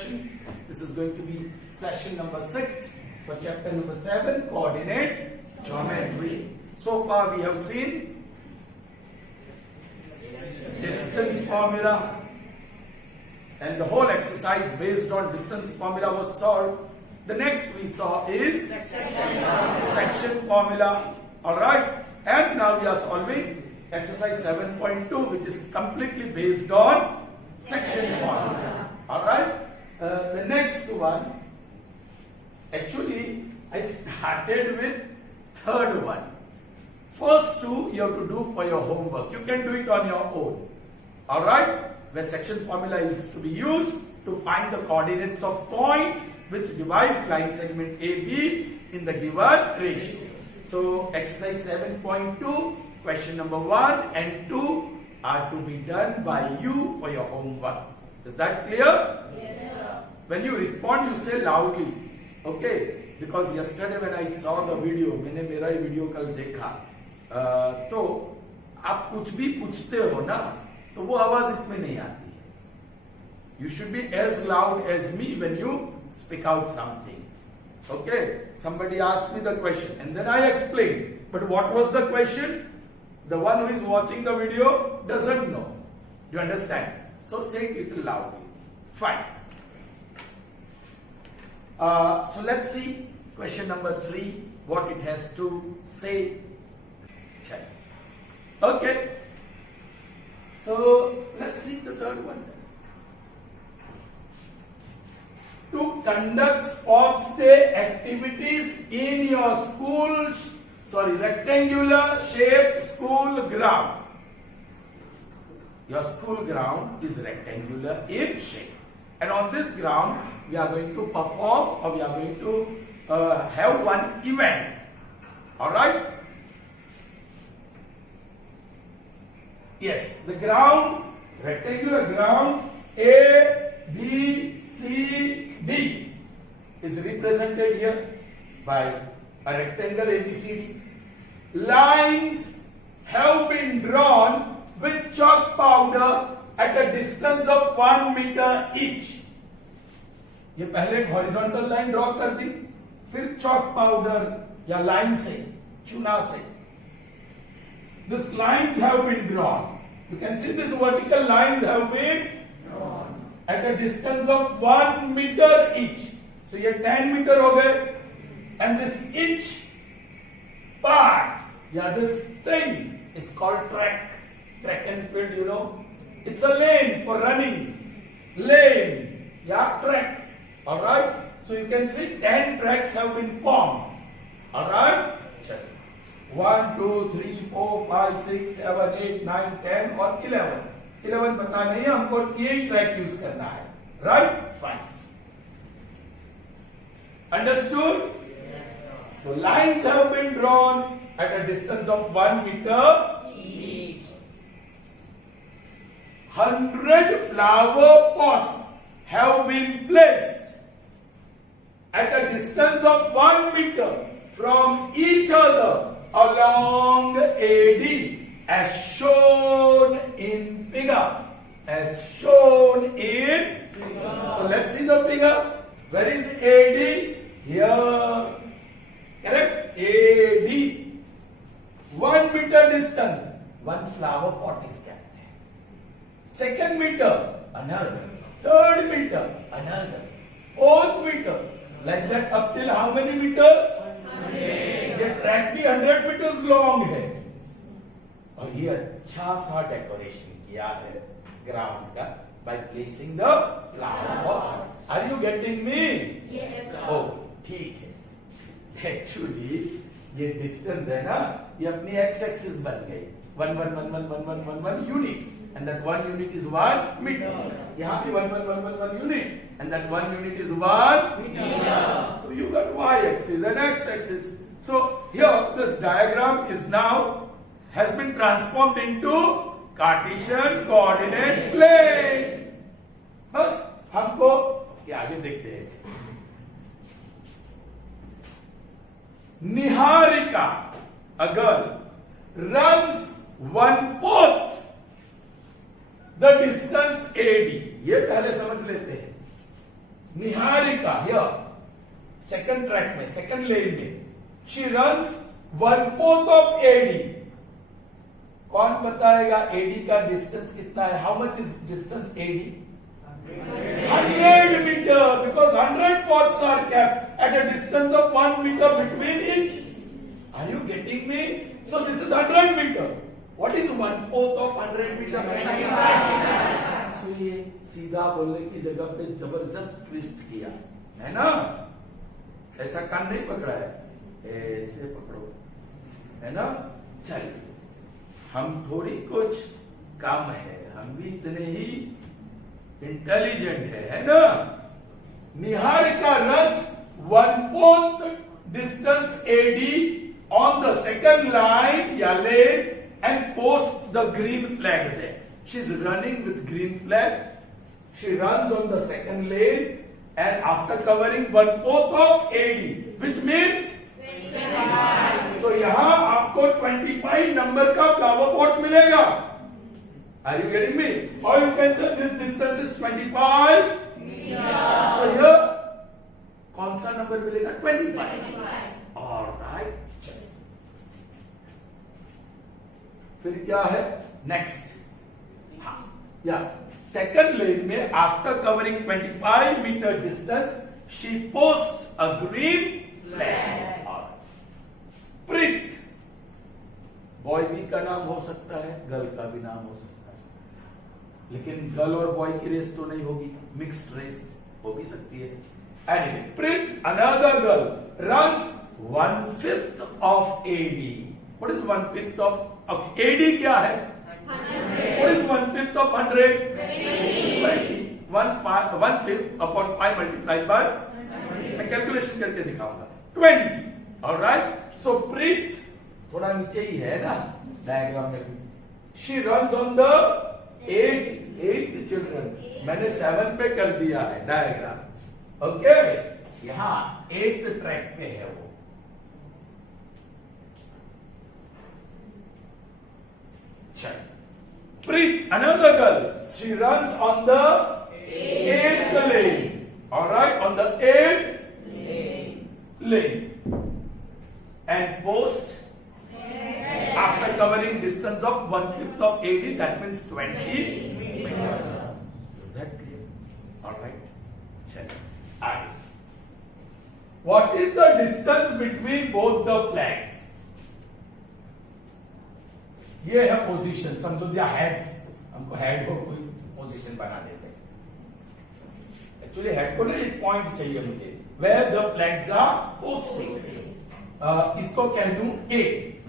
session. This is going to be session number 6 for chapter number 7, coordinate geometry. So far we have seen distance formula, and the whole exercise based on distance formula was solved. The next we saw is section formula. Alright, and now we are solving exercise 7.2, which is completely based on section formula. Alright, the next one, actually I started with third one. First two you have to do for your homework. You can do it on your own. Alright, where section formula is to be used to find the coordinates of point which divides line segment AB in the given ratio. So exercise 7.2, question number 1 and 2 are to be done by you for your homework. Is that clear? Yes, sir. When you respond, you say loudly. Okay? Because yesterday when I saw the video, मैंने मेरा ही video कल देखा, तो आप कुछ भी पूछते हो ना, तो वो आवाज इसमें नहीं आती है. You should be as loud as me when you speak out something. Okay? Somebody asked me the question and then I explained. But what was the question? The one who is watching the video doesn't know. Do you understand? So say it little loudly. Fine. So let's see question number 3, what it has to say. Check. Okay. So let's see the third one. To conduct sports day activities in your school, rectangular shaped school ground. Your school ground is rectangular in shape, and on this ground we are going to perform, or we are going to have one event. All right? Yes, the ground, rectangular ground A, B, C, D is represented here by a rectangle ABCD. Lines have been drawn with chalk powder at a distance of 1 meter each. ये पहले horizontal line draw कर दी, फिर chalk powder या line से, चुना से. These lines have been drawn. You can see these vertical lines have been drawn at a distance of 1 meter each. So ये 10 meter हो गए, and this each part, this thing is called track. Track and field, you know. It's a lane for running. Lane, track. Alright? So you can see 10 tracks have been formed. Alright? Check. 1, 2, 3, 4, 5, 6, 7, 8, 9, 10 और 11. 11 पता नहीं है, हमको 8 track use करना है. Right? Fine. Understood? Yes. So lines have been drawn at a distance of 1 meter each. 100 flower pots have been placed at a distance of 1 meter from each other along AD as shown in figure. As shown in figure. So let's see the figure. Where is AD? Here. Correct? AD. 1 meter distance. One flower pot is kept there. Second meter, another. Third meter, another. Fourth meter. Like that up till how many meters? 100. ये track भी 100 meters long है. और ये अच्छा सा decoration किया है ground का by placing the flower pots. Are you getting me? Yes, sir. Oh, ठीक है. Actually ये distance है ना, ये अपनी x axis बन गई. 1 unit, and that 1 unit is 1 meter. यहाँ भी 1 unit, and that 1 unit is 1 meter. So you got y axis and x axis. So here this diagram is now has been transformed into Cartesian coordinate plane. बस हमको ये आगे देखते हैं. Niharika, a girl, runs 1/4 the distance AD. ये पहले समझ लेते हैं. ट्रैक में, सेकंड लेन में, शी रन्स 1/4 ऑफ एडी। कौन बताएगा एडी का डिस्टेंस कितना है? How much is distance AD? 100 meter, because 100 pots are kept at a distance of 1 meter between each. Are you getting me? So this is 100 meter. What is 1/4 of 100 meter? 25. So ये सीधा बोलने की जगह पे जबरदस्त twist किया है ना? ऐसा कान नहीं पकड़ा है, ऐसे पकड़ो, है ना? चलिए, हम थोड़ी कुछ कम है, हम भी इतने ही इंटेलिजेंट है ना? Niharika runs 1/4 distance AD on the second line या lane and posts the green flag there. She is running with green flag. She runs on the second lane and after covering 1/4 of AD, which means 25. So यहाँ आपको 25 number का flower pot मिलेगा. Are you getting me? Or you can say this distance is 25 meters. So here कौन सा number मिलेगा? 25. Alright. फिर क्या है? Next. हाँ, या सेकंड लेन में after covering 25 metre distance she post a green flag. Preet, boy भी का नाम हो सकता है, गर्ल का भी नाम हो सकता है, लेकिन गर्ल और बॉय की रेस तो नहीं होगी, मिक्स्ड रेस हो भी सकती है. Anyway, Preet another girl runs 1/5 of AD. What is 1/5 of AD? क्या है? 100. What is 1/5 of 100? 20. 1/5 upon 5 multiplied by, मैं कैलकुलेशन करके दिखाऊंगा, 20. Alright. So Preet थोड़ा नीचे ही है ना डायग्राम में. She runs on the 8th children. मैंने 7 पे कर दिया है डायग्राम. ओके, यहाँ 8th ट्रैक पे है वो. चल, Preet, another girl, she runs on the 8th lane. Alright, on the 8th lane. And post after covering distance of 1/5 of AD, that means 20 meters. Is that clear? Alright. Check. What is the distance between both the flags? ये है position, समझो दिया heads. हमको head को कोई position बना देते हैं. एक्चुअली हेड को नहीं, पॉइंट चाहिए मुझे, where the flags are posted. इसको कह दूं A,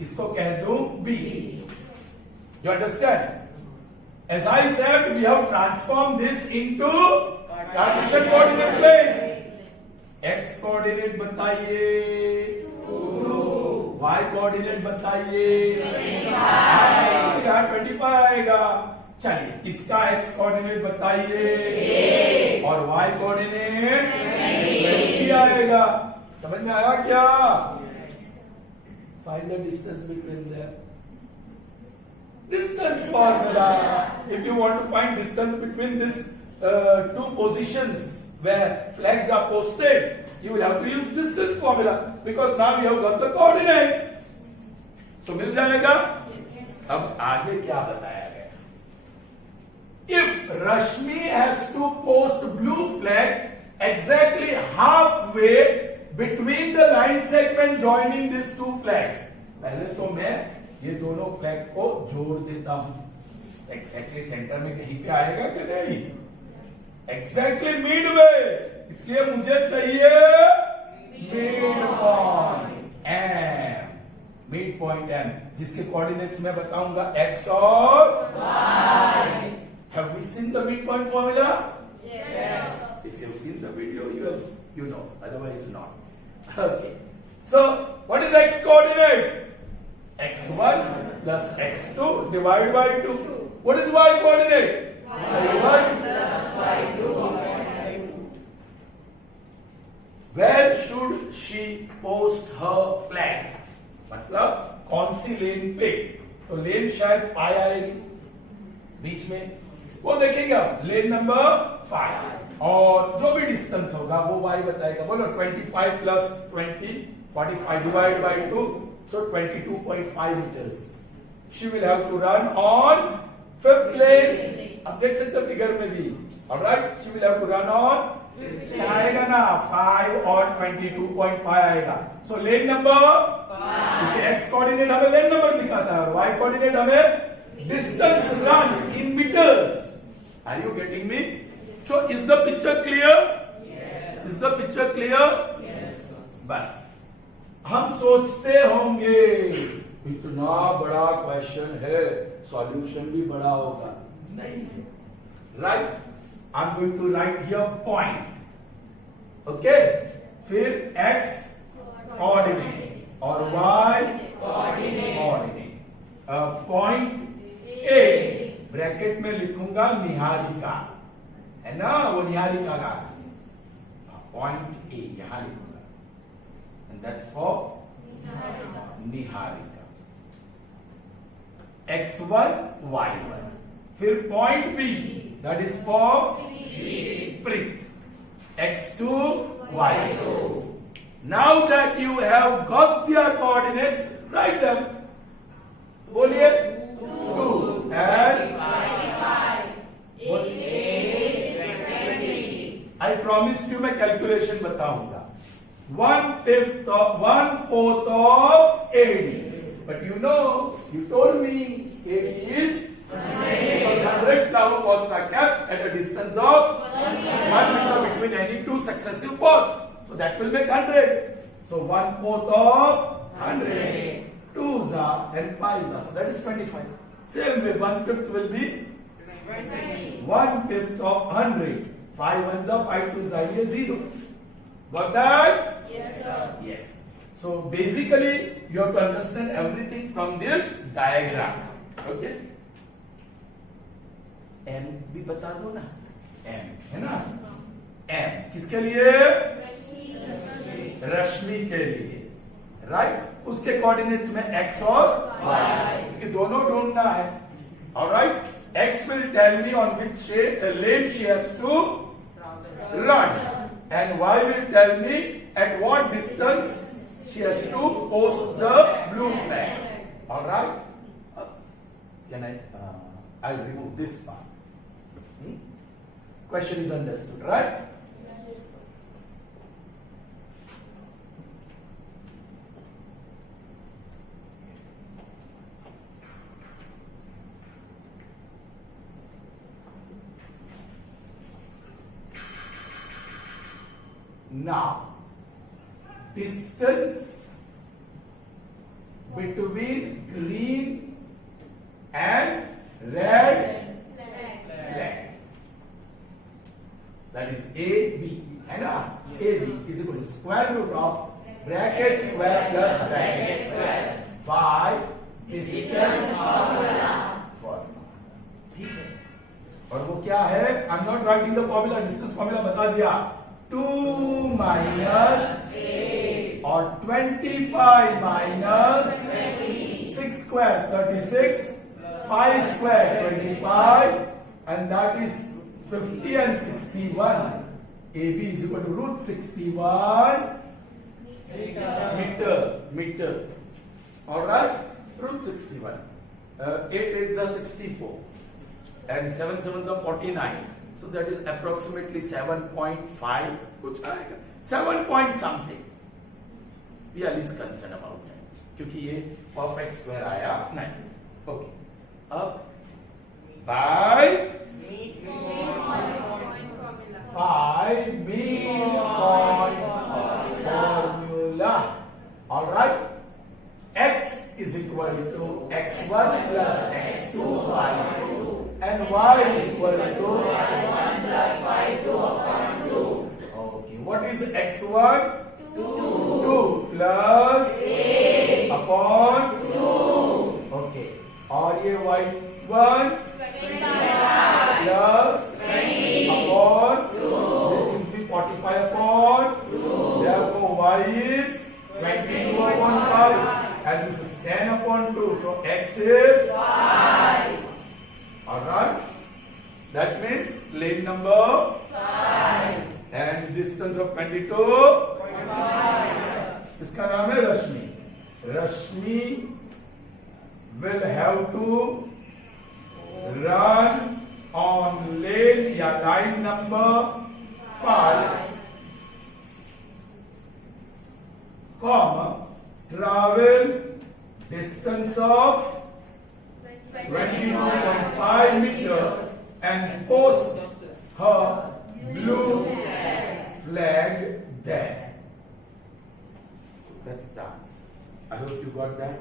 इसको कह दूं B. You understand? As I said, we have transformed this into Cartesian coordinate plane. X coordinate बताइए, 2. Y coordinate बताइए, 25. यहाँ 25 आएगा. चलिए, इसका X coordinate बताइए, 8. और Y coordinate 20 आएगा. समझ में आया क्या? Find the distance between them. Distance formula. If you want to find distance between these two positions where flags are posted, you will have to use distance formula because now we have got the coordinates. So मिल जाएगा. अब आगे क्या बताया गया? If Rashmi has to post blue flag exactly halfway between the line segment joining these two flags, पहले तो मैं ये दोनों फ्लैग को जोड़ देता हूं. एग्जैक्टली सेंटर में कहीं पे आएगा कि नहीं? Exactly Midway. इसलिए मुझे चाहिए mid point M. Mid point M, जिसके कोऑर्डिनेट्स मैं बताऊंगा x और y. Have we seen the midpoint formula? Yes. If you have seen the video, you know. Otherwise, not. Okay. So, what is x coordinate? x1 plus x2 divided by 2. What is y coordinate? y1 plus y2. Where should she post her flag? मतलब कौन सी लेन पे? तो लेन शायद 5 आएगी बीच में. वो देखेंगे अब लेन नंबर 5 और जो भी डिस्टेंस होगा वो y बताएगा। बोलो 25 plus 20 45 divide by 2 so 22.5 meters she will have to run on fifth lane। अब देख सकते हो फिगर में भी alright she will have to run on आएगा ना 5 और 22.5 आएगा। So lane number 5 x coordinate हमें लेन नंबर दिखाता है और y कोऑर्डिनेट हमें distance run in metres. Are you getting me? So is the picture clear? Is the picture clear? बस हम सोचते होंगे इतना बड़ा क्वेश्चन है सॉल्यूशन भी बड़ा होगा, नहीं right. I am going to write here point, okay. फिर x कोऑर्डिनेट और y coordinate. Point A bracket में लिखूंगा निहारिका, है ना, वो निहारिका का पॉइंट A यहां लिखूंगा and that's for Niharika. x1 y1। फिर point B that is for Preet, x2 y2। Now that you have got their coordinates, write them. बोलिए 2 and 20। I promised you मैं कैलकुलेशन बताऊंगा। 1/4 of AD, but you know, you told me AD is 100 flower pots are kept at a distance of 1 meter between any two successive pots. So that will make 100. So 1/4 of 100. 2s are and 5s are. So that is 25. Same way 1/5 will be 1/5 of 100. 5 ones are 5 2s are 0. Got that? Yes, sir. Yes. So basically you have to understand everything from this diagram. Okay? M भी बता दो ना, M है ना, M किसके लिए? रश्मि के लिए, राइट। उसके कोऑर्डिनेट्स में x और y, ये दोनों ढूंढना है। Alright, x will tell me on which lane she has to run and y will tell me at what distance she has to post the blue flag. Alright, can I'll remove this part. Question is understood, right? Now, distance between green and red flag, that is AB, है ना? AB is equal to square root of bracket square plus bracket square by distance formula। ठीक है, और वो क्या है? I am not writing the formula, distance formula बता दिया। 2 minus 8 और 25 minus 6 square 36, 5 square 25 and that is 50 and 61. AB is equal to root 61 meter. Alright, root 61. 8 8s are 64 and 7 7s are 49. So that is approximately 7.5 कुछ आएगा, 7 point something. We are least concerned about that क्योंकि ये perfect square आया नहीं। Okay, अब by mean point formula, all right, x is equal to x1 plus x2 by 2 and y is equal to y1 plus y2 upon 2. Okay, what is x1? 2 plus 8 upon 2. Okay, और ये y1 plus 20 upon 2. This seems to be 45 upon 2. Therefore y is 22 upon 5 and this is 10 upon 2. So x is 5. Alright. That means lane number 5 and distance of 22.5. इसका नाम है रश्मि. Rashmi will have to run on lane या line number 5, comma, travel distance of 22.5 meters and post her blue flag there. That's the answer. I hope you got that.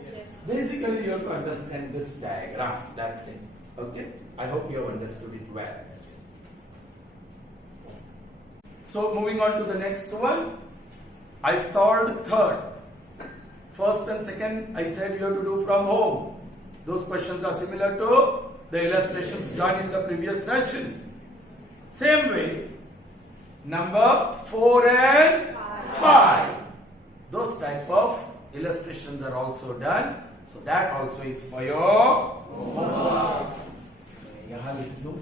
Yes. Basically, you have to understand this diagram. That's it. Okay? I hope you have understood it well. So, moving on to the next one. I solved third. First and second, I said you have to do from home. Those questions are similar to the illustrations done in the previous session. Same way, number 4 and 5. Those type of illustrations are also done. So that also is for your homework. यहाँ लिख दूं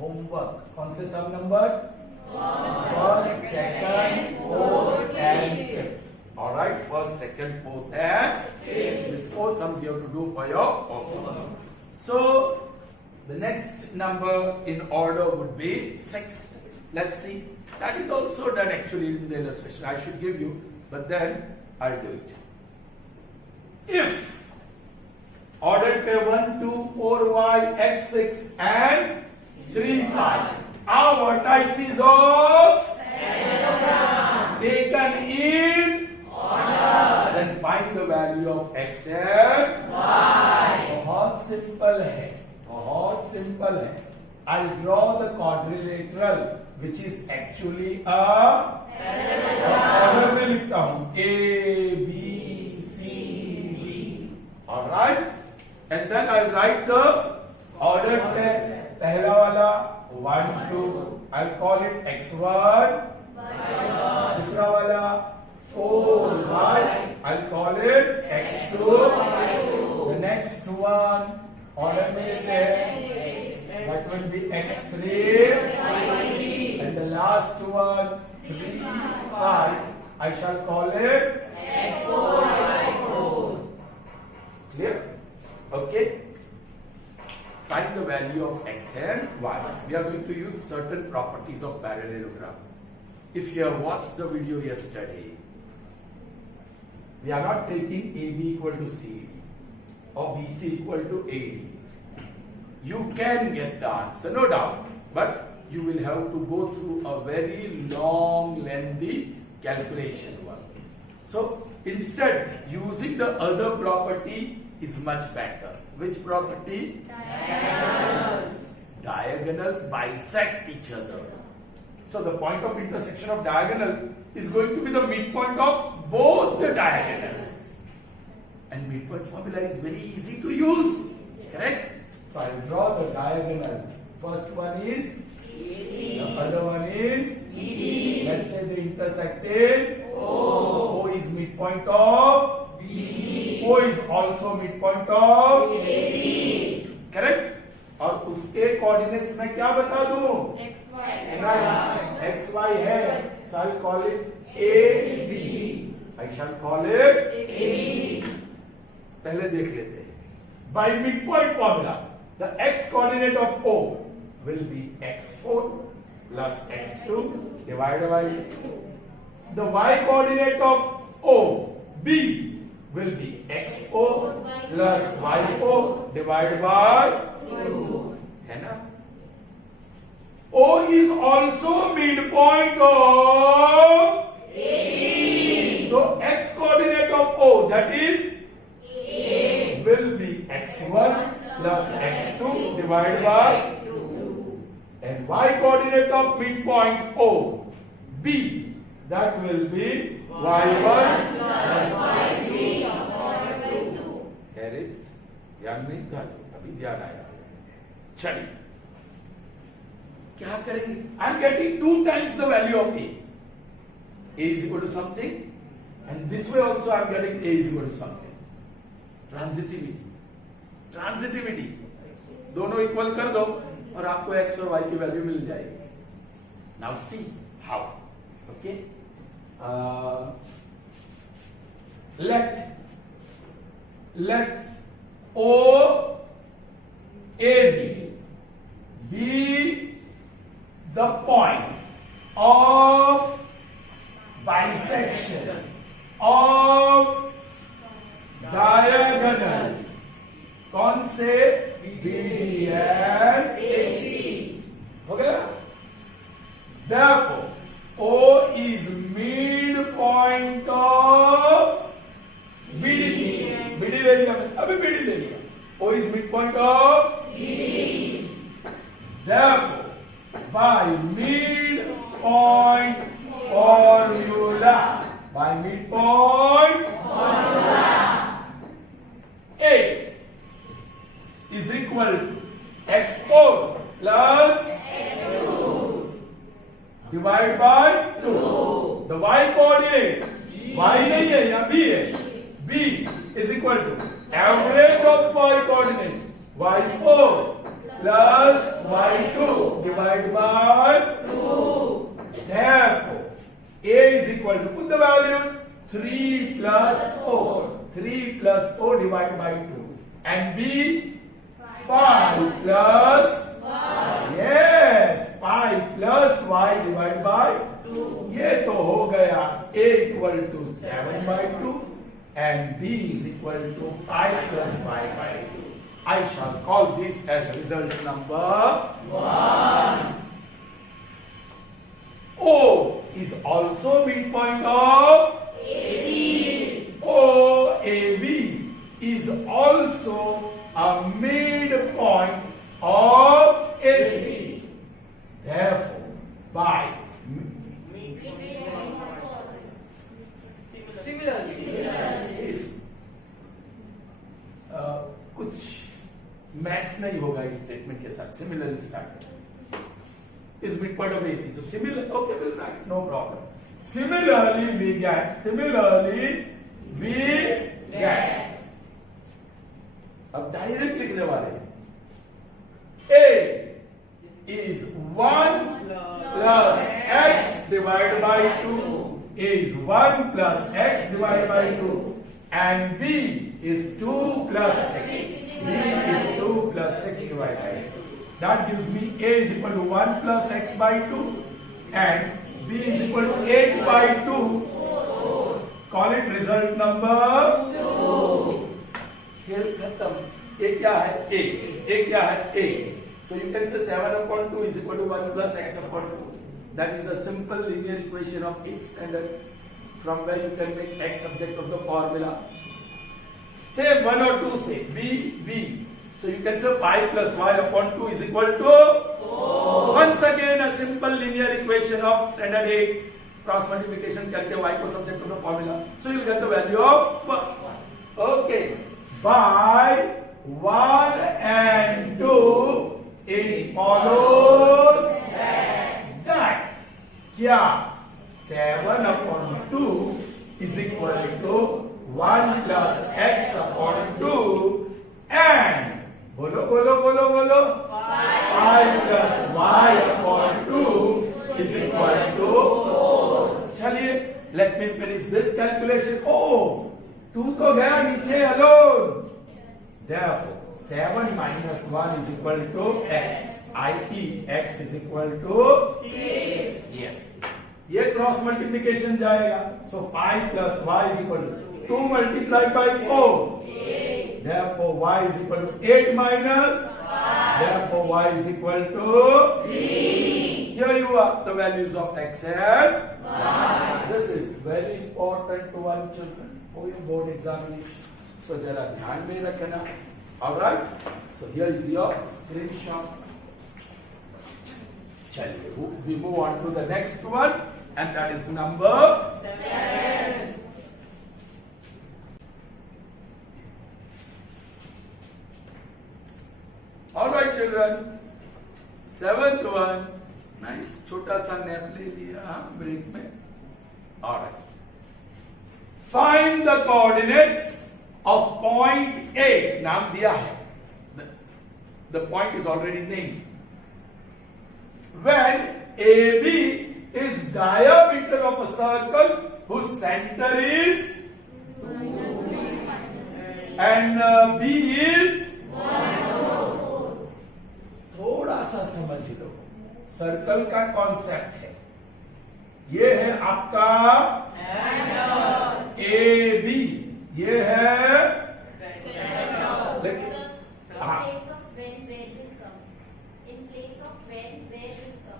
homework. कौन से सब number? First, second, fourth, and fifth. All right, first, second, fourth, and fifth. These 4 sums you have to do for your homework. So the next number in order would be 6. Let's see. That is also done actually in the illustration. I should give you, but then I'll do it. If ordered pair 1, 2, 4y, x6 and 3, 5 are vertices of taken in order, then find the value of x and y. बहुत simple है, बहुत simple है. I'll draw the quadrilateral, which is actually a order में लिखता हूँ A, B, C, D. All right, and then I'll write the order pair. पहला वाला 1, 2. I'll call it x1. दूसरा वाला 4y. I'll call it x2. The next one order में लेते हैं. That will be x3. And the last one 3, 5. I shall call it x4. Clear? Okay. Find the value of x and y. We are going to use certain properties of parallelogram. If you have watched the video yesterday, we are not taking AB equal to CD or BC equal to AD. You can get the answer, no doubt, but you will have to go through a very long, lengthy calculation one. So instead, using the other property is much better. Which property? Diagonals bisect each other. So the point of intersection of diagonal is going to be the midpoint of both the diagonals. And midpoint formula is very easy to use. Correct? So I will draw the diagonal. First one is the other one is let's say they intersected. O is midpoint of O is also midpoint of correct? और उसके coordinates में क्या बता दूं? x y है. So I'll call it AB. I shall call it AB. पहले देख लेते हैं. By midpoint formula, the x coordinate of O will be x4 plus x2 divided by 2. The y coordinate of O, B, will be x4 plus y4 divided by 2. है ना? O is also midpoint of AB. So x coordinate of O, that is A, will be x1 plus x2 divided by 2. And y coordinate of midpoint O, B, that will be y1 plus y2. ध्यान नहीं था, अभी ध्यान आया. चलिए क्या करेंगे? I am getting 2 times the value of A. A is equal to something, and this way also I am getting A is equal to something. Transitivity. दोनों इक्वल कर दो और आपको x और y की वैल्यू मिल जाएगी. Now see how. Okay, let OAB be the point of bisection of diagonals. कौन से? BD and AC. हो गया? Therefore, O is midpoint of BD. BD ले लिया, अभी BD ले लिया. O is midpoint of BD. Therefore, by midpoint formula, A is equal to x4 plus x2 divided by 2. The y coordinate y नहीं है, यहाँ b है. B is equal to average of y coordinates y4 plus y2 divided by 2. Therefore, A is equal to, put the values, 3 plus 4. 3 plus 4 divided by 2. And B, 5 plus y. Yes, 5 plus y divided by 2. ये तो हो गया A equal to 7 by 2 and B is equal to 5 plus y by 2. I shall call this as result number 1. O is also midpoint of AB. OAB is also a midpoint of AC. Therefore, by कुछ match नहीं होगा इस statement के साथ. Similarly start is midpoint of AC. So similar, okay, we'll write, no problem. Similarly we get अब direct लिखने वाले हैं. A is 1 plus x divided by 2. A is 1 plus x divided by 2. And B is 2 plus 6. B is 2 plus 6 divided by 2. That gives me A is equal to 1 plus x by 2 and B is equal to 8 by 2. Call it result number 2. खेल खत्म. A क्या है? A क्या है? A. So you can say 7 upon 2 is equal to 1 plus x upon 2. That is a simple linear equation of 8th standard from where you can make x subject of the formula. Say 1 or 2, say B. So you can say 5 plus y upon 2 is equal to 4. Once again a simple linear equation of standard 8. Cross multiplication करके y को subject of the formula. So you get the value of 1. Okay. By 1 and 2 it follows that क्या 7 upon 2 is equal to 1 plus x upon 2 and बोलो 5 plus y upon 2 is equal to 4. चलिए, let me finish this calculation. Oh, 2 तो गया नीचे alone. Therefore, 7 minus 1 is equal to x. i.e. x is equal to 6. Yes. ये cross multiplication जाएगा. So 5 plus y is equal to 2 multiplied by 4. Therefore, y is equal to 8 minus 5. Therefore, y is equal to 3. Here you are, the values of x and y. This is very important to one children for your board examination. So, जरा ध्यान में रखना. All right. So, here is your screenshot. चलिए, we move on to the next one, and that is number 7. All right, children. 7th one. Nice. छोटा सा nap ले लिया break में. All right. Find the coordinates of point A. नाम दिया है. The point is already named. When AB is diameter of a circle whose center is and B is थोड़ा सा समझ लो, सर्कल का कॉन्सेप्ट है, ये है आपका ए बी, ये है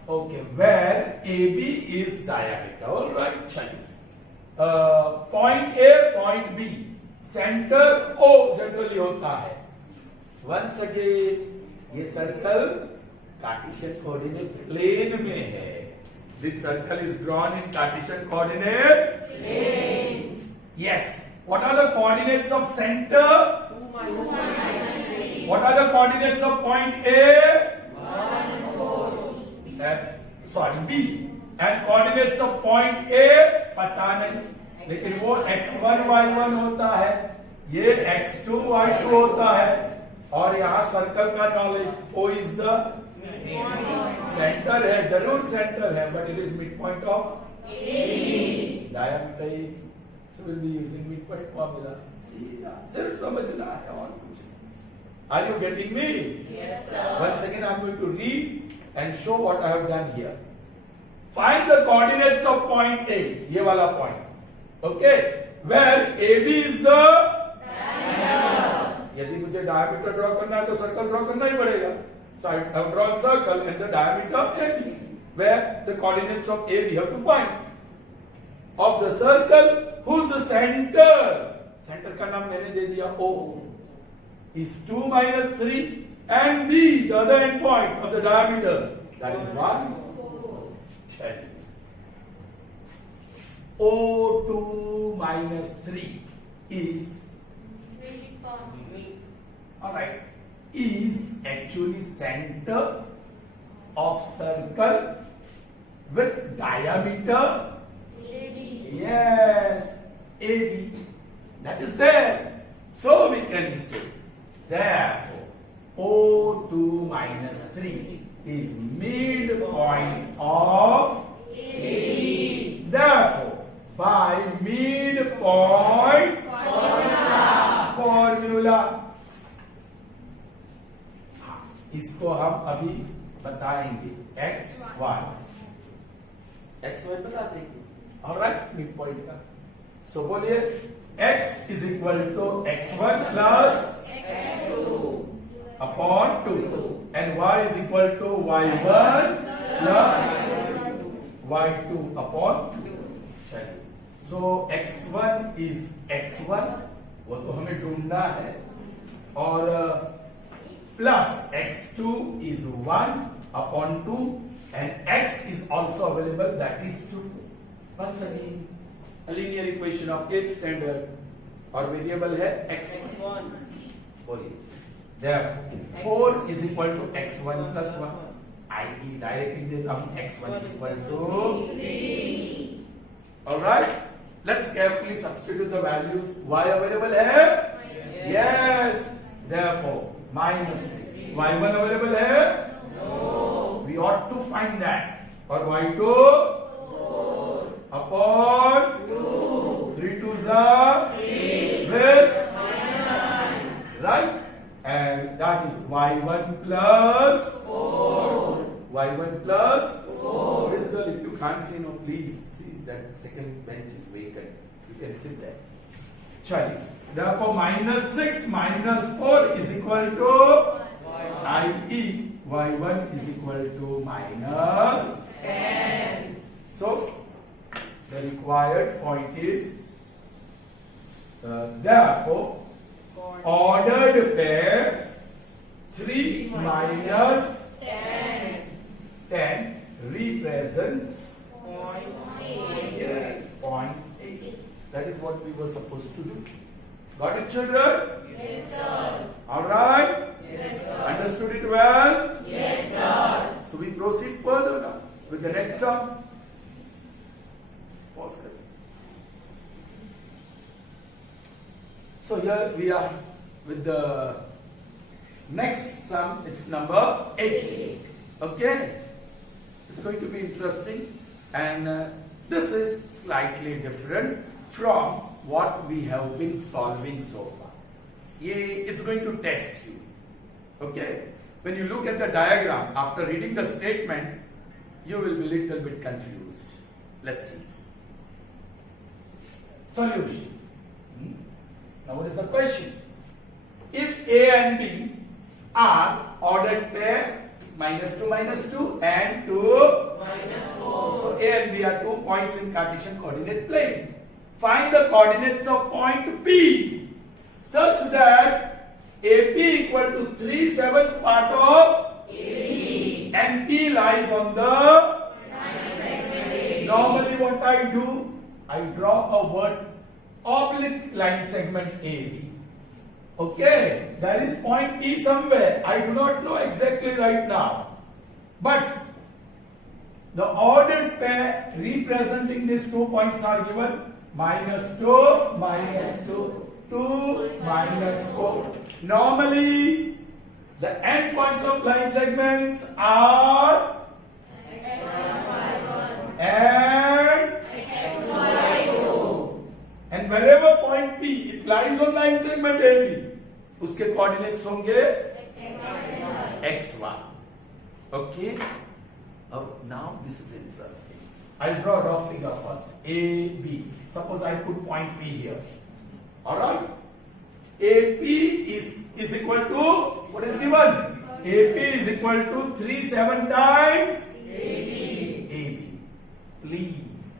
okay, where A B is diameter. Alright, चलिए. Point A, point B, centre O generally होता है. वंस अगेन ये सर्कल कार्टेशियन कोऑर्डिनेट प्लेन में है. This circle is drawn in Cartesian coordinate plane. Yes. What are the coordinates of centre? 2, 3. What are the coordinates of point A? 1, 4. Sorry, B. And coordinates of point A पता नहीं, लेकिन वो x1 y1 होता है, ये x2 y2 होता है. और यहां सर्कल का knowledge, O is the centre है, जरूर सेंटर है, but it is mid point of diameter. So will be using mid point formula. सिर्फ समझना है और कुछ नहीं. Are you getting me? Yes sir. Once again I am going to read and show what I have done here. Find the coordinates of point A, ये वाला point, okay, where AB is the diameter. यदि मुझे diameter draw करना है तो circle draw करना ही पड़ेगा. So I have drawn circle and the diameter of AB, where the coordinates of A we have to find of the circle whose center, centre का नाम मैंने दे दिया O, is 2 - 3 and B the other end point of the diameter, that is 1, 4. O2 - 3 is, alright, is actually center of circle with diameter AB. Yes, AB. That is there. So we can say, therefore, O2 - 3 is midpoint of AB. Therefore, by midpoint formula, इसको हम अभी बताएंगे. x1 बता देंगे. Alright, mid point का. सो बोलिए, x is equal to x1 plus x2 upon 2 and y is equal to y1 plus y2 upon 2. So x1 is x1, वो तो हमें ढूंढना है, और plus x2 is 1 upon 2 and x is also available, that is 2. Once again, a linear equation of 8th standard, और variable है x1. बोलिए, therefore 4 is equal to x1 plus 1. i.e. Directly देता हूं, x1 is equal to 3. Alright, let's carefully substitute the values. Y available है? Yes. Therefore -3. y1 available है? No. We ought to find that. और y2 4 upon 2. 3 2s are 6 with -9. Right? And that is y1 plus 4. y1 plus 4. This girl, if you can't see, no, please see that second bench is vacant. You can sit there. Chali. Therefore, -6 minus 4 is equal to i.e. y1 is equal to -10. So, the required point is, therefore, ordered pair 3 minus 10 represents 0.8. Yes, 0.8. That is what we were supposed to do. Got it, children? Yes, sir. All right? Yes, sir. Understood it well? Yes, sir. So we proceed further now with the next sum. Pause. So here we are with the Next sum, it's number 8. Okay? It's going to be interesting, and this is slightly different from what we have been solving so far. It's going to test you. Okay? When you look at the diagram, after reading the statement, you will be a little bit confused. Let's see. Solution. Now what is the question? If A and B are ordered pair, -2, and 2, -4. so A and B are 2 points in Cartesian coordinate plane. Find the coordinates of point P such that AP equal to 3/7 part of AB. and P lies on the. Normally what I do, I draw a word oblique line segment AB. Okay, there is point P somewhere. I do not know exactly right now. But the ordered pair representing these 2 points are given -2, -2, 2, -4. Normally, the end points of line segments are and wherever point P it lies on line segment AB, उसके coordinates होंगे x1. Okay. Now this is interesting. I'll draw a rough figure first. A, B. Suppose I put point P here. Alright? AP is equal to, what is given? AP is equal to 3/7 times AB. Please.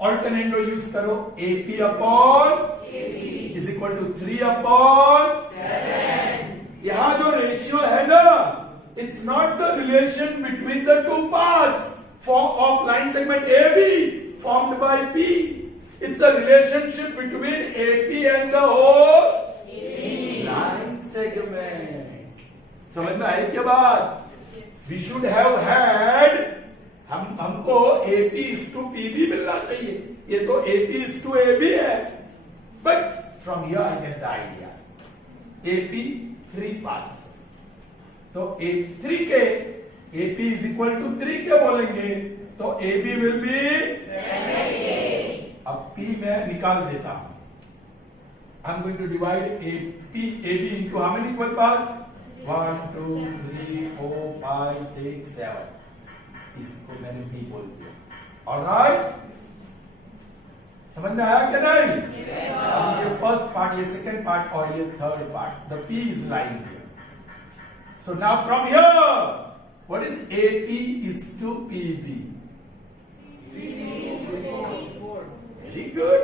Alternando use करो. AP upon is equal to 3 upon 7. यहाँ जो ratio है ना, it's not the relation between the two parts of line segment AB formed by P. It's a relationship between AP and the whole line segment. समझ में आई क्या बात? We should have had, हमको AP is to PB मिलना चाहिए. ये तो AP is to AB है. But from here I get the idea. AP 3 parts. तो 3 के AP is equal to 3 के बोलेंगे तो AB will be 7. अब P मैं निकाल देता हूं. I'm going to divide AB into how many equal parts? 1, 2, 3, 4, 5, 6, 7. इसको मैंने P बोल दिया. Alright? समझ में आया क्या नहीं? अब ये फर्स्ट पार्ट, ये सेकंड पार्ट और ये third part. The P is lying here. So now from here, what is AP is to PB? Very good.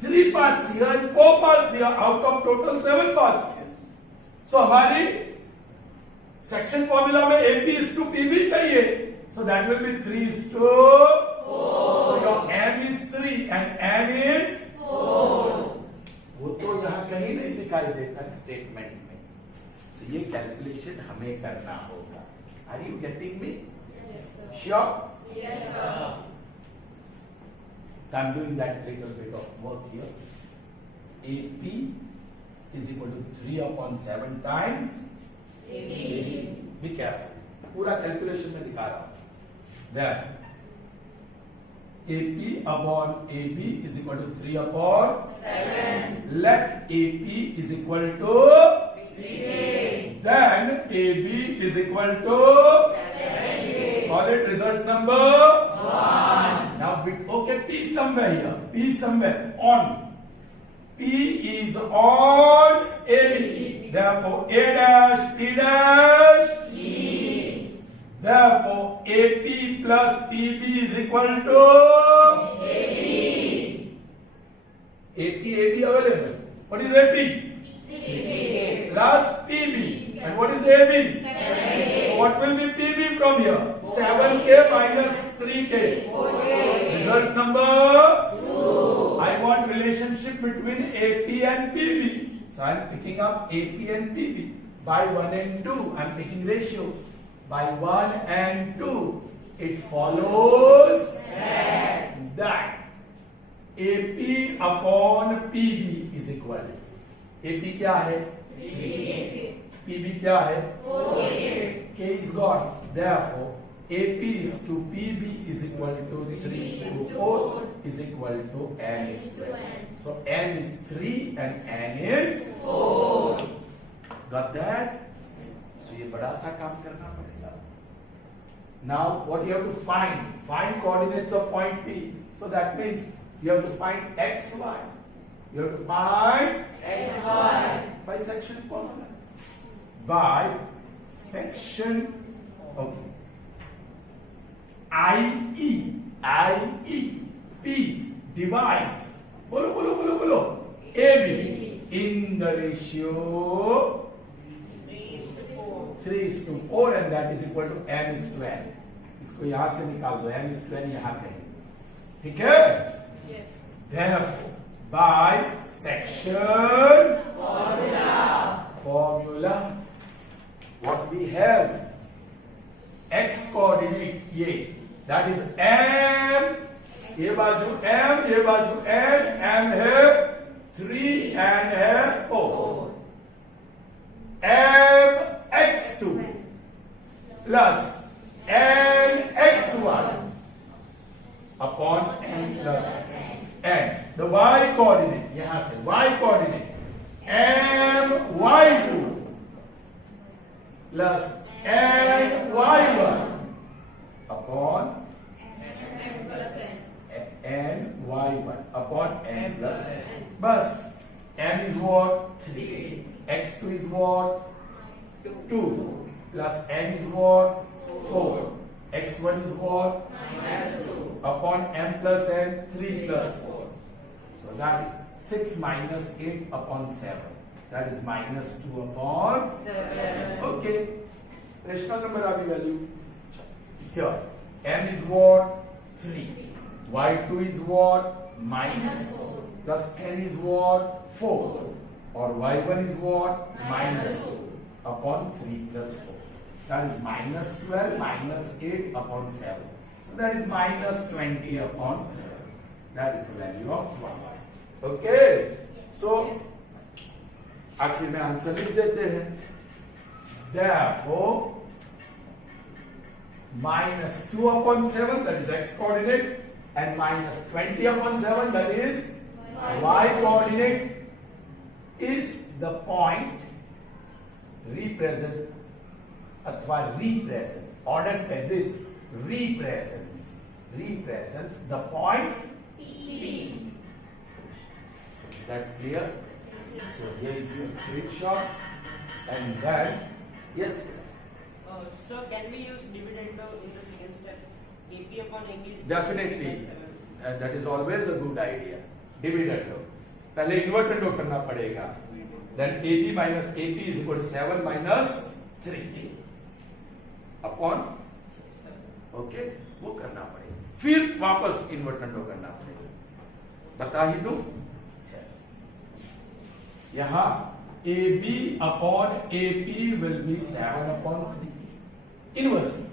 3 parts here and 4 parts here out of total 7 parts. So हमारी section formula में AP is to PB चाहिए. So that will be 3 is to 4. So your M is 3 and N is 4. वो तो यहाँ कहीं नहीं दिखाई देता स्टेटमेंट में. So ये कैलकुलेशन हमें करना होगा. Are you getting me? Yes, sir. Sure? Yes, sir. I'm doing that little bit of work here. AP is equal to 3 upon 7 times AB. Be careful. पूरा कैलकुलेशन में दिखा रहा हूं. There. AP upon AB is equal to 3 upon 7. Let AP is equal to 3. then AB is equal to 7. call it result number 1. now okay, P somewhere here, P somewhere on, P is on AB, therefore A dash P dash E. therefore AP plus PB is equal to AB. AP available. What is AP? PB. Plus PB. And what is AB? 7. So what will be PB from here? 7K minus 3K. 4K. Result number 2. I want relationship between AP and PB. So I am picking up AP and PB. By 1 and 2, I am taking ratio. By 1 and 2, it follows that AP upon PB is equal. AP क्या है? 3. PB क्या है? 4. K is gone. Therefore, AP is to PB is equal to 3 to 4 is equal to N is 12. So N is 3 and N is 4. Got that? So ये बड़ा सा काम करना पड़ेगा. Now what you have to find? Find coordinates of point P. So that means you have to find X, Y. You have to find XY. by section formula. By section, okay. IE, P divides, bolo, AB in the ratio 3:4 and that is equal to M is to N. इसको यहां से निकाल दो, M is to N यहां कहीं. ठीक है? Yes. Therefore, by section formula, what we have, x coordinate ये, that is M, ये बाजू M, ये बाजू N, M है 3 and है 4. M x2 plus N x1 upon N plus N. The y coordinate, यहां से y coordinate M y2 plus N y1 upon N y1 upon N plus N. Bus M is what? 3. X2 is what? 2 plus N is what? 4. X1 is what? Upon M plus N, 3 plus 4. So that is 6 minus 8 upon 7. That is minus 2 upon. Okay. Rational number of value. Here. M is what? 3. Y2 is what? Minus 4. Plus N is what? 4. Or Y1 is what? Minus 2 upon 3 plus 4. That is minus 12 minus 8 upon 7. So that is minus 20 upon 7. That is the value of 1. Okay. So आखिर में answer लिख देते हैं. Therefore, minus 2 upon 7, that is x coordinate, and minus 20 upon 7, that is y coordinate, is the point represent अथवा represents, order पे this represents the point P. Is that clear? So here is your screenshot, and then yes. So can we use dividendo in the second step? AP upon AP is Definitely, that is always a good idea. Dividendo. पहले invertendo करना पड़ेगा. Then AB minus AP is equal to 7 minus 3 upon. Okay, वो करना पड़ेगा. फिर वापस invertendo करना पड़ेगा. बता ही दो. यहाँ AB upon AP will be 7 upon 3. Inverse.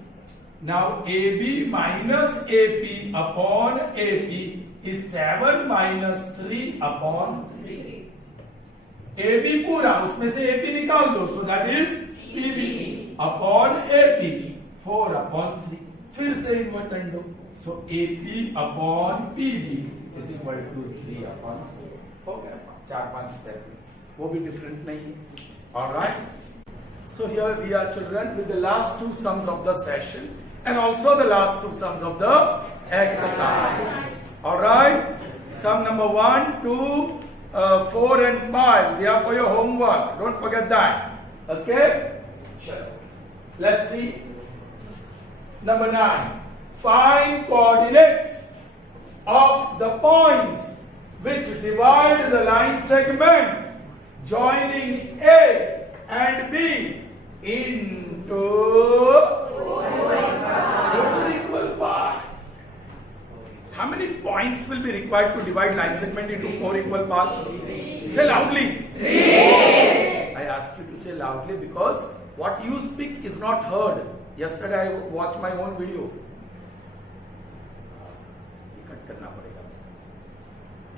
Now AB minus AP upon AP is 7 minus 3 upon 3. AB पूरा, उसमें से AP निकाल दो, so that is PB upon AP 4 upon 3. फिर से invertendo, so AP upon PB is equal to 3 upon 4. हो गया 4-5 step, वो भी डिफरेंट नहीं है. All right. So here we are, children, with the last two sums of the session and also the last two sums of the exercise. All right. Sum number 1, 2, 4 and 5. They are for your homework. Don't forget that. Okay. Sure. Let's see. Number 9. Find coordinates of the points which divide the line segment joining A and B into 4 equal parts. How many points will be required to divide line segment into 4 equal parts? Say loudly. 3. I ask you to say loudly because what you speak is not heard. Yesterday I watched my own video. ये cut करना पड़ेगा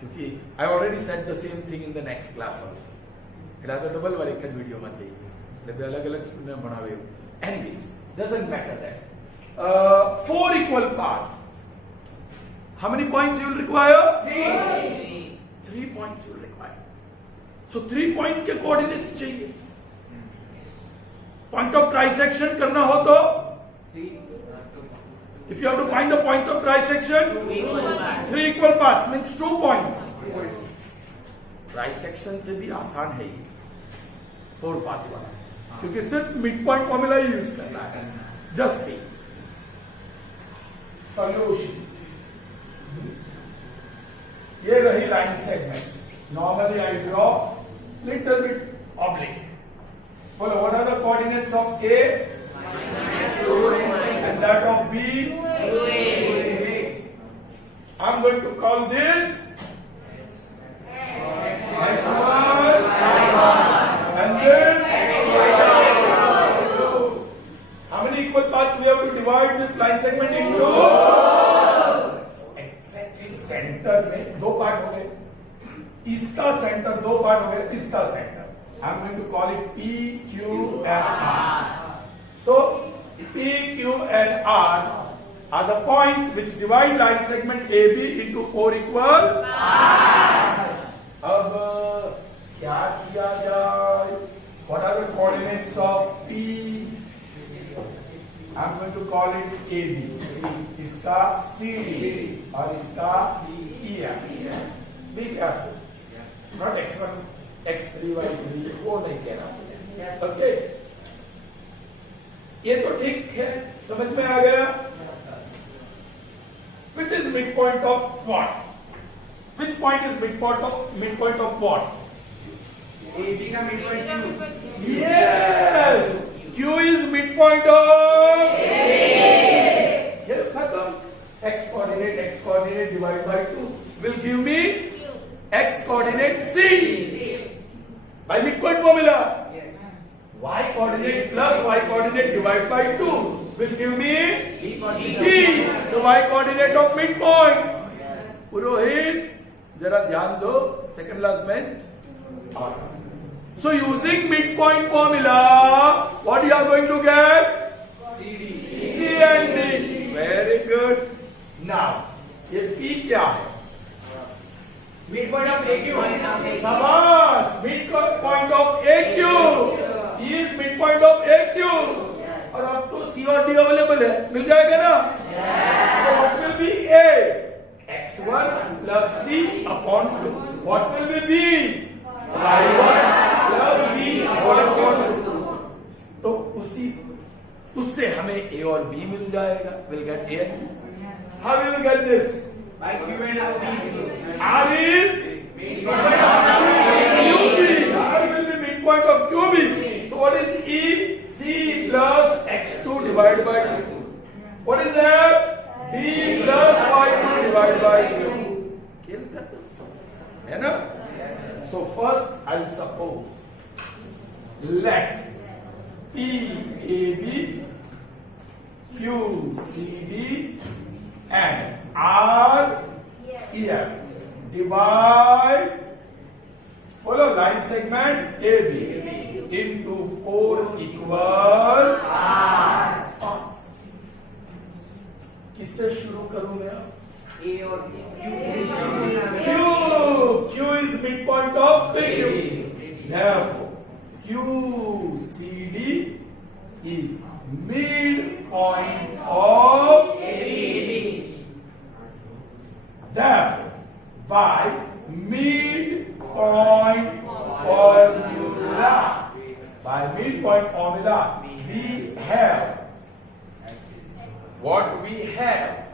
क्योंकि I already said the same thing in the next class also. એટલે આ તો double વાર એક જ વિડીયોમાં થઈ ગયું એટલે બે અલગ અલગ સ્ટુડન્ટ ભણાવે એવું anyways doesn't matter that 4 equal parts how many points you will require 3 points you will require so 3 points के coordinates चाहिए point of trisection करना हो तो if you have to find the points of trisection 3 equal parts means 2 points trisection से भी आसान है ये 4 पार्ट्स वाला क्योंकि सिर्फ मिड पॉइंट फॉर्मूला ही यूज करना है जस्ट सी सॉल्यूशन ये रही line segment normally I draw little bit oblique बोलो what are the coordinates of A and that of B I'm going to call this x1 and this how many equal parts we have to divide this line segment into exactly center में 2 part हो गए इसका centre 2 part हो गए इसका centre I'm going to call it P Q and R so P Q and R are the points which divide line segment AB into 4 equal parts अब क्या किया जाए what are the coordinates of P I'm going to call it AB इसका CD और इसका EF be careful not x1 x3 y3 वो नहीं कहना ओके ये तो ठीक है समझ में आ गया which is midpoint of what which point is midpoint of what AB का midpoint Q. yes Q is midpoint of ये खत्म x coordinate divided by 2 will give me x coordinate C by midpoint formula y coordinate plus y coordinate divided by 2 will give me D the y coordinate of midpoint पुरोहित जरा ध्यान दो second last bench so using midpoint formula what you are going to get CD. C and D very good now ये P क्या है Midpoint of AQ. शाबाश midpoint of AQ is midpoint of AQ और अब तो C और D available है मिल जाएगा ना so what will be A x1 plus C upon 2 what will be B y1 plus B upon 2 तो उससे हमें A और B मिल जाएगा we'll get A how will you get this By Q and R. R is midpoint of QB. R will be midpoint of QB. So what is E? C plus x2 divided by 2. What is F? B plus y2 divided by 2. है ना? So first I'll suppose let PAB, QCD and REF divide follow line segment AB into 4 equal parts. किससे शुरू करूं मैं? A और Q. Q is midpoint of PQ. Therefore, QCD is midpoint of therefore by midpoint formula we have what we have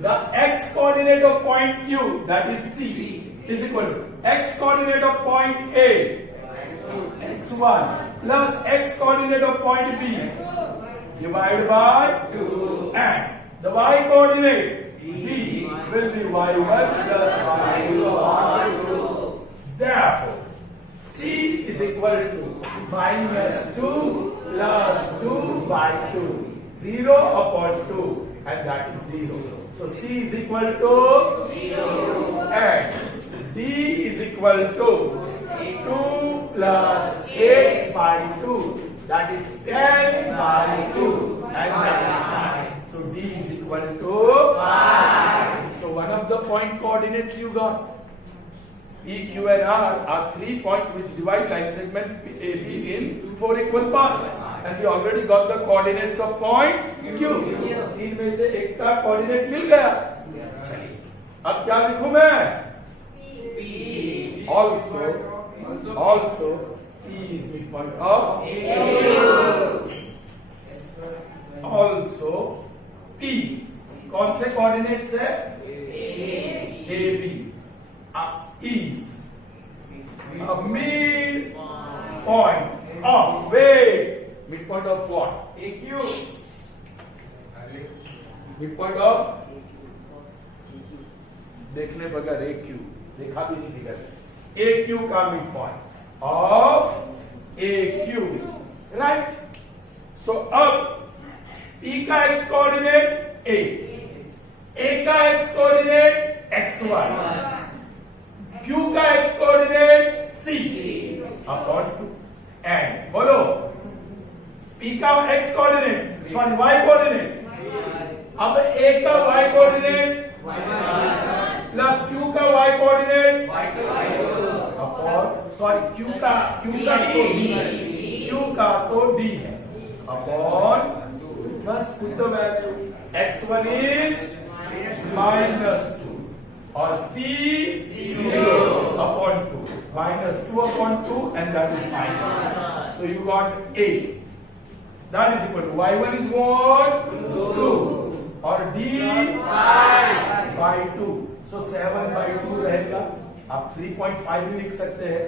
the x coordinate of point Q that is C is equal to x coordinate of point A x1 plus x coordinate of point B divided by 2 and the y coordinate D will be y1 plus y2 upon 2. Therefore, C is equal to minus 2 plus 2 by 2. 0 upon 2 and that is 0. So C is equal to 0 and D is equal to 2 plus 8 by 2. That is 10 by 2. And that is 5. So D is equal to 5. So one of the point coordinates you got. P, Q and R are 3 points which divide line segment AB in 4 equal parts. And we already got the coordinates of point Q. तीन में से एक का coordinate मिल गया. चलिए, अब क्या लिखूं मैं? P. Also, P is midpoint of also P. कौन से coordinates है? AB. Is a midpoint of wait. Midpoint of what? AQ. Midpoint of देखने बगैर AQ देखा भी नहीं फिगर AQ का midpoint of AQ, right? So अब P का x coordinate A का x coordinate x1, Q का x coordinate C upon 2 and बोलो P का x coordinate sorry y coordinate अब A का y coordinate प्लस Q का y coordinate upon sorry Q का तो D है upon must put the value x1 is minus 2 or C 0 upon 2 minus 2 upon 2 and that is minus. So you got 8. That is equal to y1 is what? 2 or D 5 by 2. So 7 by 2 रहेगा. आप 3.5 भी लिख सकते हैं.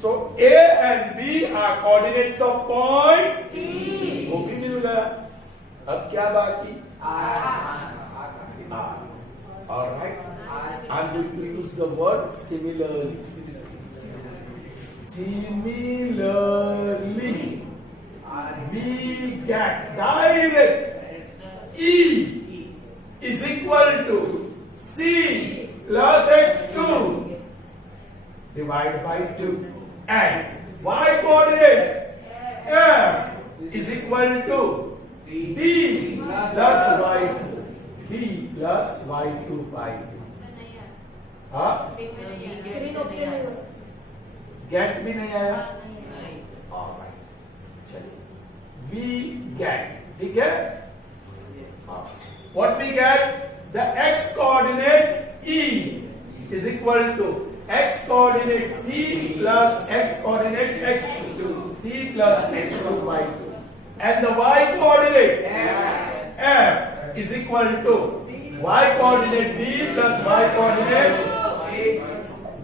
So A and B are coordinates of point P. वो भी मिल गया. अब क्या बाकी? R. All right. I'm going to use the word similarly. Similarly, we get direct E is equal to C plus x2 divided by 2 and y coordinate F is equal to D plus y2. D plus y2 by 2. हाँ? Get भी नहीं आया? Alright. चलिए. We get. ठीक है? What we get? The x coordinate E is equal to x coordinate C plus x coordinate x2. C plus x2 by 2. And the y coordinate F is equal to y coordinate D plus y coordinate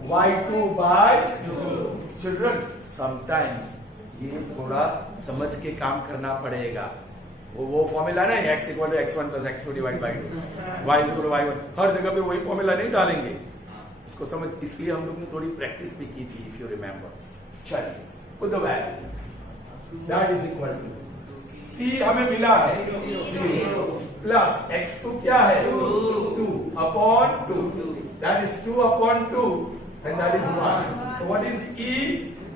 y2 by 2. Children, sometimes ये थोड़ा समझ के काम करना पड़ेगा. वो formula नहीं x equal to x1 plus x2 divide by 2 y equal to y1 हर जगह पे वही फॉर्मूला नहीं डालेंगे. इसको समझ इसलिए हम लोग ने थोड़ी प्रैक्टिस भी की थी इफ यू रिमेंबर. चलिए put the value that is equal to C हमें मिला है 0 प्लस x2 क्या है 2 upon 2 that is 2 upon 2 and that is 1. So what is E?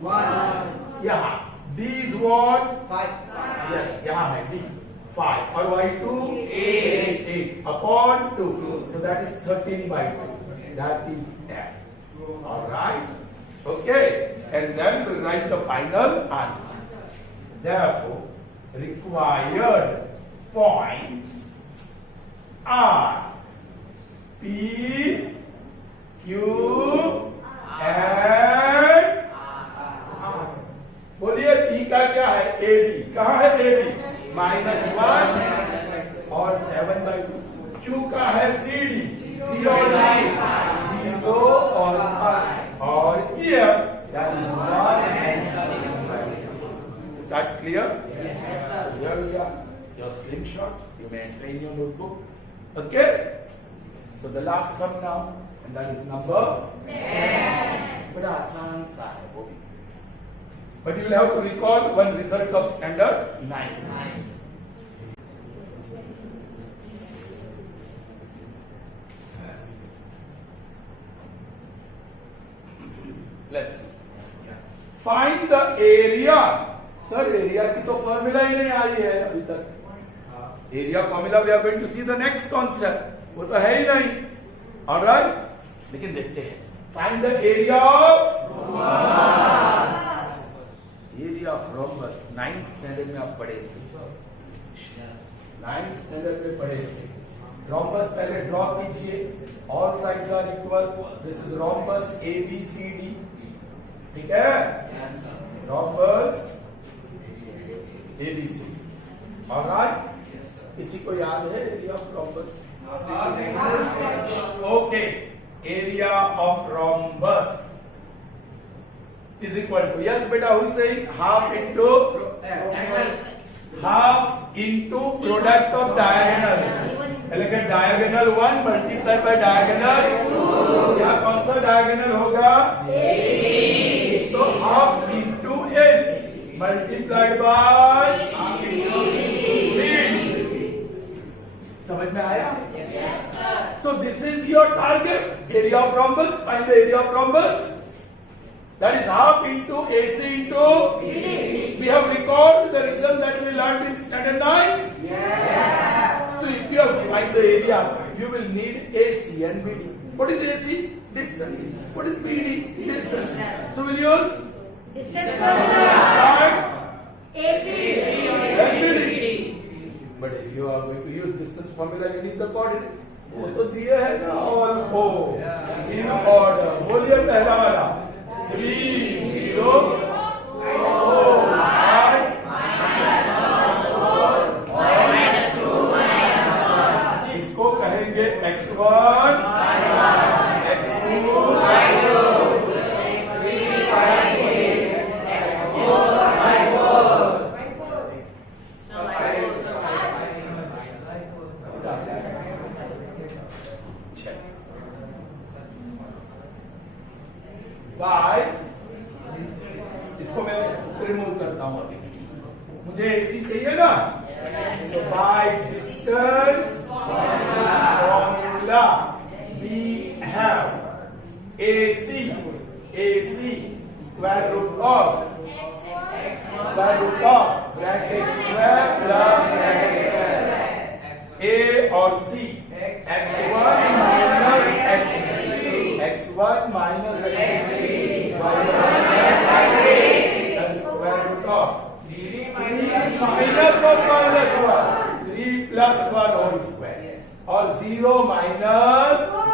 1. यहाँ D is what? 5. Yes, यहाँ है D 5 और y2 8 upon 2. So that is 13 by 2. That is F. All right. Okay. And then we'll write the final answer. Therefore, required points are P, Q, and R. बोलिए P का क्या है? AB. कहाँ है AB? -1 और 7 by 2. Q का है CD. 0 और 1 और here that is 1 and 3 by 2. Is that clear? Yes. Here we are. Your screenshot. You may enter in your notebook. Okay. So the last sum now, and that is number 10. बड़ा आसान सा है वो भी. But you will have to recall one result of standard 9. Let's see. Area, sir area की तो formula ही नहीं आई है अभी तक। Area formula we are going to see the next concept, वो तो है ही नहीं। ऑलराइट, लेकिन देखते हैं। Find the area of rhombus. 9th standard में आप पढ़े थे, 9th स्टैंडर्ड में पढ़े थे। रोम्बस पहले ड्रॉ कीजिए, all sides are equal, this is rhombus ABCD, ठीक है, रोम्बस ABCD। ऑलराइट, किसी को याद है area of rhombus? Okay, area of rhombus is equal to, yes beta, who is saying half into product of diagonal, लेकिन diagonal 1 multiplied by diagonal 2, यहाँ कौन सा diagonal होगा? AC, तो half into AC multiplied by BD। समझ में आया? Yes, sir. So this is your target, area of rhombus. Find the area of rhombus. That is half into AC into BD. We have recalled the result that we learned in standard 9. Yes. So if you have to find the area, you will need AC and BD. What is AC? Distance. What is BD? Distance. So we'll use Distance formula. right AC and BD. BD. But if you are going to use distance formula, you need the coordinates. वो तो दिए है ना, all four in order. बोलिए पहला वाला 3 0 4 5 इसको कहेंगे x1 x2 बाय, इसको मैं रिमूव करता हूं अभी, मुझे AC चाहिए ना, तो by distance formula we have AC square root of bracket square plus bracket square A और C x1 minus x1 minus x3 that is square root of 3 minus of minus 1 3 plus 1 whole square और 0 minus 4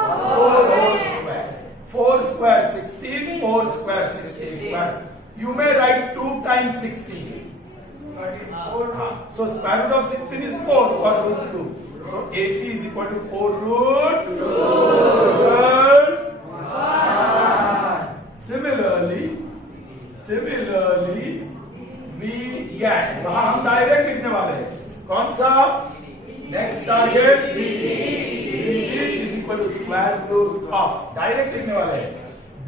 whole square 4 square 16 4 square 16 square you may write 2 times 16 so square root of 16 is 4 or root 2 so AC is equal to 4 root 2 result Similarly, we get, वहां हम direct लिखने वाले हैं, कौन सा? Next target BD is equal to square root of, direct लिखने वाले हैं,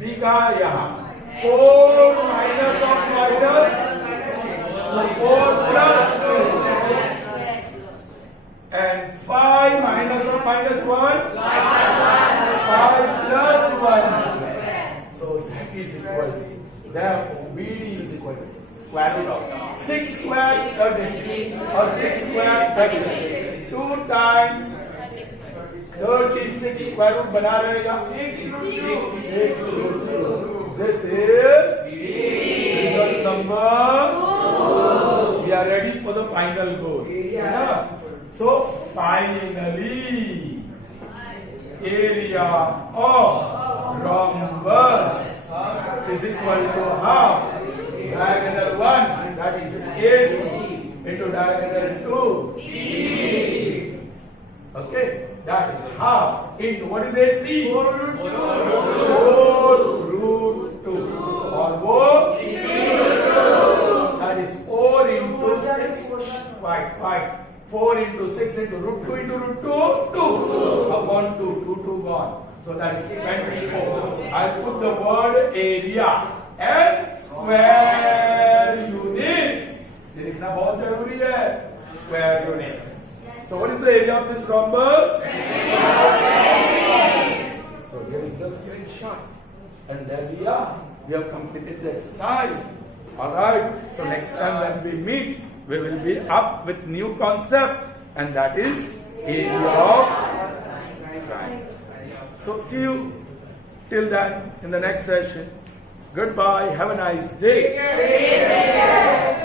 B का यहाँ 4 minus of minus, so 4 plus 2 and 5 minus of minus 1 5 plus 1 So that is equal to, therefore BD is equal to square root of 6 square 36 or 6 square 36 2 times 36 square root बना रहेगा 6 root 2 this is result number 2 we are ready for the final goal so finally area of rhombus is equal to half diagonal 1 that is AC into diagonal 2 okay that is half into what is AC 4 root 2 or what that is 4 into 6 quite 4 into 6 into root 2 into root 2 2 upon 2 2 gone so that is 24 I'll put the word area and square units ये लिखना बहुत जरूरी है square units so what is the area of this rhombus so here is the screenshot and there we are we have completed the exercise Alright, so next time when we meet, we will be up with new concept, and that is area of triangle. So see you till then in the next session. Goodbye, have a nice day. Take care.